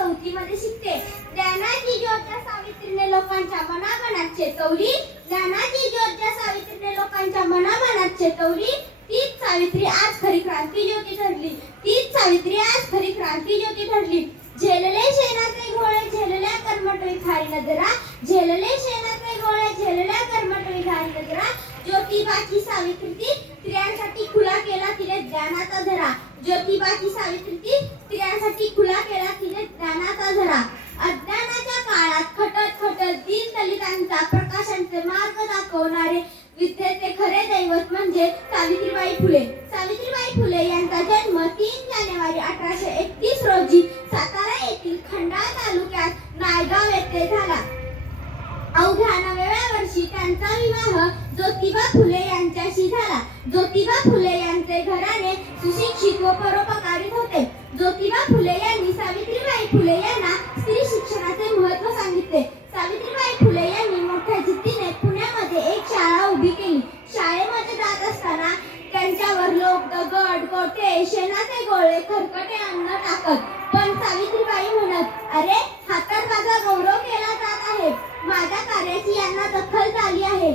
4मध्ये शिकते. ज्ञानाची ज्योत ज्या सावित्रीने लोकांच्या मनामनात चेतवली, ज्ञानाची ज्योत ज्या सावित्रीने लोकांच्या मनामनात चेतवली, तीच सावित्री आज खरी क्रांती ज्योती ठरली. तीच सावित्री आज खरी क्रांती ज्योती ठरली. झेलले शेणाचे गोळे झेलल्या कर्मटोई खारी नजरा, झेलले शेणाचे गोळे झेलल्या कर्मटोई खारी नजरा. ज्योतिबाची सावित्री ती स्त्रियांसाठी खुला केला तिने ज्ञानाचा झरा. ज्योतिबाची सावित्री ती स्त्रियांसाठी खुला केला तिने ज्ञानाचा झरा. अज्ञानाच्या काळात खटत खटत दीन दलितांचा प्रकाशांचे मार्ग दाखवणारे विद्येचे खरे दैवत म्हणजे सावित्रीबाई फुले. सावित्रीबाई फुले यांचा जन्म 3 जानेवारी 1831 रोजी सातारा येथील खंडाळा तालुक्यात नायगाव येथे झाला. अवघ्या 9व्या वर्षी त्यांचा विवाह ज्योतिबा फुले यांच्याशी झाला. ज्योतिबा फुले यांचे घराणे सुशिक्षित व परोपकारी होते. ज्योतिबा फुले यांनी सावित्रीबाई फुले यांना स्त्री शिक्षणाचे महत्त्व सांगितले. सावित्रीबाई फुले यांनी मोठ्या जिद्दीने पुण्यामध्ये एक शाळा उभी केली. शाळेमध्ये जात असताना त्यांच्यावर लोक दगड, गोटे, शेणाचे गोळे, खरकटे अन्न टाकत. पण सावित्रीबाई म्हणत, अरे हातात माझा गौरव केला जात आहे, माझ्या कार्याची यांना दखल झाली आहे.